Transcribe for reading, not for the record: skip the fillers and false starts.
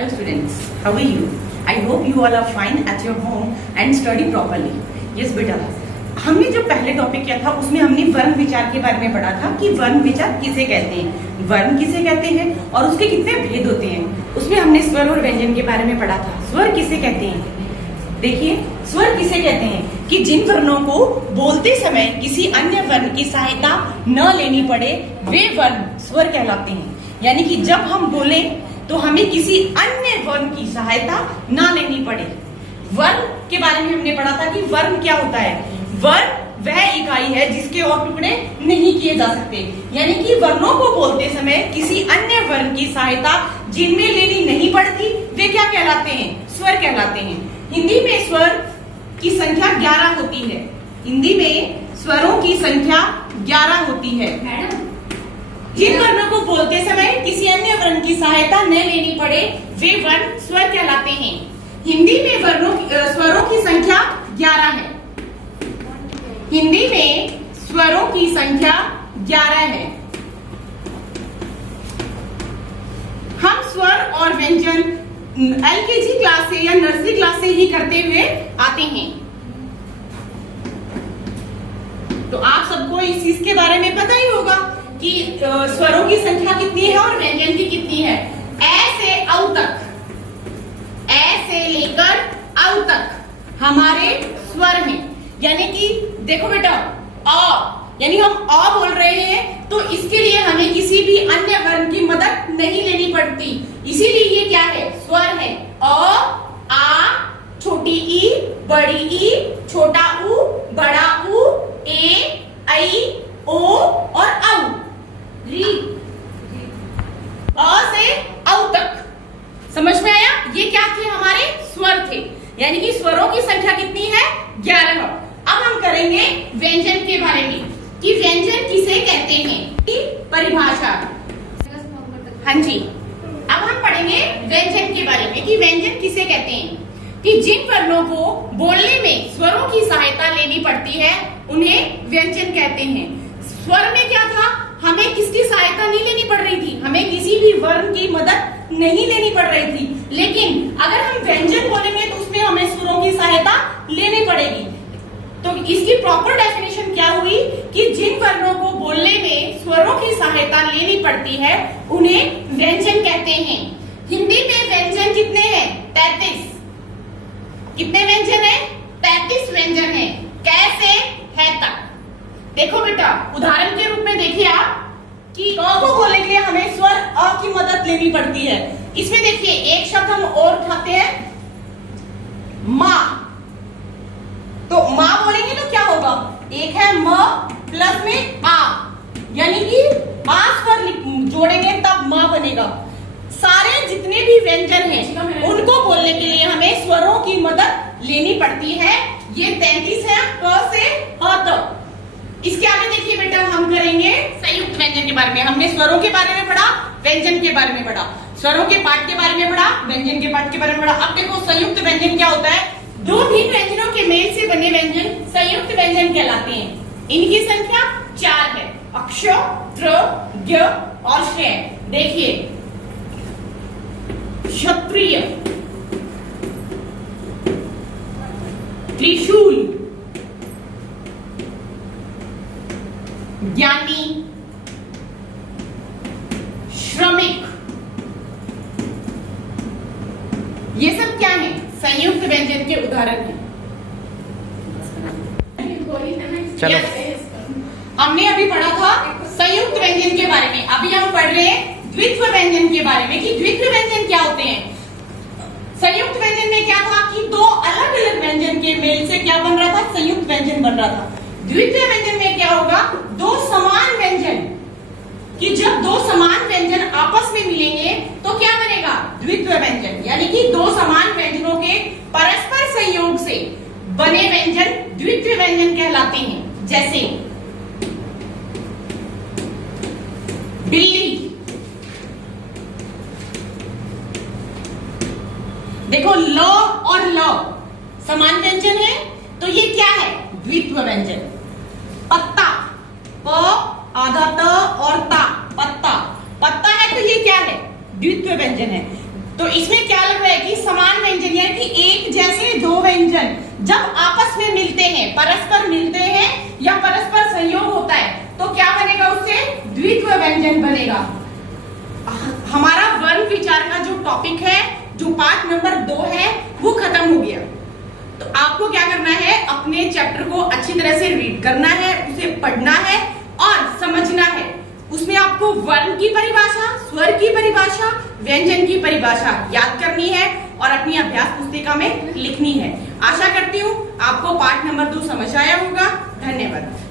Hello students, how are you? I hope you all are fine at your home and study properly. Yes बेटा, हमने जो पहले topic किया था उसमें हमने वर्ण विचार के बारे में पढ़ा था कि वर्ण विचार किसे कहते हैं, वर्ण किसे कहते हैं और उसके कितने भेद होते हैं। उसमें हमने स्वर और व्यंजन के बारे में पढ़ा था। स्वर किसे कहते हैं? देखिए, स्वर किसे कहते हैं कि जिन वर्णों को बोलते समय किसी अन्य वर्ण की सहायता न लेनी पड़े वे वर्ण स्वर कहलाते हैं। यानी कि जब हम बोले तो हमें किसी अन्य वर्ण की सहायता ना लेनी पड़े। वर्ण के बारे में हमने पढ़ा था कि वर्ण क्या होता है। वर्ण वह इकाई है जिसके और टुकड़े नहीं किए जा सकते। यानी कि वर्णों को बोलते समय किसी अन्य वर्ण की सहायता जिनमें लेनी नहीं पड़ती वे क्या कहलाते हैं? स्वर कहलाते हैं। हिंदी में स्वर की संख्या 11 होती है। हिंदी में स्वरों की संख्या 11 होती है। जिन वर्णों को बोलते समय किसी अन्य वर्ण की सहायता न लेनी पड़े वे वर्ण स्वर कहलाते हैं। हिंदी में स्वरों की संख्या 11 है। हिंदी में स्वरों की संख्या 11 है। हम स्वर और व्यंजन एलकेजी क्लास से या नर्सरी क्लास से ही करते हुए आते हैं। तो आप सबको इस चीज के बारे में पता ही होगा कि स्वरों की संख्या कितनी है और व्यंजन की कितनी है। ए से औ तक, ए से लेकर औ तक हमारे स्वर हैं। यानी कि देखो बेटा, अ यानी हम अ बोल रहे हैं तो इसके लिए हमें किसी भी अन्य वर्ण की मदद नहीं लेनी पड़ती। इसीलिए ये क्या है? स्वर है। अ, आ, छोटी ई, बड़ी ई, छोटा उ, बड़ा उ, ए, ऐ, ओ और औ। अ से औ तक समझ में आया? ये क्या थे? हमारे स्वर थे। यानी कि स्वरों की संख्या कितनी है? 11। अब हम करेंगे व्यंजन के बारे में कि व्यंजन किसे कहते हैं की परिभाषा। हाँ जी, अब हम पढ़ेंगे व्यंजन के बारे में कि व्यंजन किसे कहते हैं। कि जिन वर्णों को बोलने में स्वरों की सहायता लेनी पड़ती है उन्हें व्यंजन कहते हैं। स्वर में क्या था? हमें किसकी सहायता नहीं लेनी पड़ रही थी, हमें किसी भी वर्ण की मदद नहीं लेनी पड़ रही थी। लेकिन अगर हम व्यंजन बोलेंगे तो उसमें हमें स्वरों की सहायता लेनी पड़ेगी। तो इसकी प्रॉपर डेफिनेशन क्या हुई कि जिन वर्णों को बोलने में स्वरों की सहायता लेनी पड़ती है उन्हें व्यंजन कहते हैं। हिंदी में व्यंजन कितने हैं? 33। कितने व्यंजन है? 33 व्यंजन है। कैसे है तक। देखो बेटा, उदाहरण के रूप में देखिए आप कि क को बोलने के लिए हमें स्वर अ की मदद लेनी पड़ती है। इसमें देखिए एक शब्द हम और उठाते हैं, माँ। तो माँ बोलेंगे तो क्या होगा? एक है म प्लस में आ, यानी कि आ स्वर जोड़ेंगे तब माँ बनेगा। सारे जितने भी व्यंजन हैं उनको बोलने के लिए हमें स्वरों की मदद लेनी पड़ती है। ये 33 है क से अ तक। इसके आगे देखिए बेटा, हम करेंगे संयुक्त व्यंजन के बारे में। हमने स्वरों के बारे में पढ़ा, व्यंजन के बारे में पढ़ा, स्वरों के पाठ के बारे में पढ़ा, व्यंजन के पाठ के बारे में पढ़ा। अब देखो संयुक्त व्यंजन क्या होता है। दो भिन्न व्यंजनों के मेल से बने व्यंजन संयुक्त व्यंजन कहलाते हैं। इनकी संख्या 4 है, अक्ष, त्र, ज्ञ और श्रेय। देखिए, क्षत्रिय, त्रिशूल, ज्ञानी, श्रमिक, ये सब क्या है? संयुक्त व्यंजन के उदाहरण हैं। चलो, हमने अभी पढ़ा था संयुक्त व्यंजन के बारे में। अभी हम पढ़ रहे हैं द्वित्व व्यंजन के बारे में कि द्वित्व व्यंजन क्या होते हैं। संयुक्त व्यंजन में क्या था कि दो अलग अलग व्यंजन के मेल से क्या बन रहा था? संयुक्त व्यंजन बन रहा था। द्वितीय व्यंजन में क्या होगा? दो समान व्यंजन, कि जब दो समान व्यंजन आपस में मिलेंगे तो क्या बनेगा? द्वितीय व्यंजन। यानी कि दो समान व्यंजनों के परस्पर संयोग से बने व्यंजन द्वितीय व्यंजन कहलाते हैं। जैसे बिल्ली, देखो ल और ल समान व्यंजन है तो ये क्या है? द्वित्व व्यंजन। पत्ता, प आधा त और ता, पत्ता, पत्ता है तो ये क्या है? द्वित्व व्यंजन है। तो इसमें क्या लग रहा है कि समान व्यंजन यानी कि एक जैसे दो व्यंजन जब आपस में मिलते हैं, परस्पर मिलते हैं या परस्पर संयोग होता है तो क्या बनेगा, उससे द्वित्व व्यंजन बनेगा। हमारा वर्ण विचार का जो टॉपिक है, जो पार्ट नंबर 2 है, वो खत्म हो गया। तो आपको क्या करना है, अपने चैप्टर को अच्छी तरह से रीड करना है, उसे पढ़ना है और समझना है। उसमें आपको वर्ण की परिभाषा, स्वर की परिभाषा, व्यंजन की परिभाषा याद करनी है और अपनी अभ्यास पुस्तिका में लिखनी है। आशा करती हूँ आपको पार्ट नंबर 2 समझ आया होगा। धन्यवाद।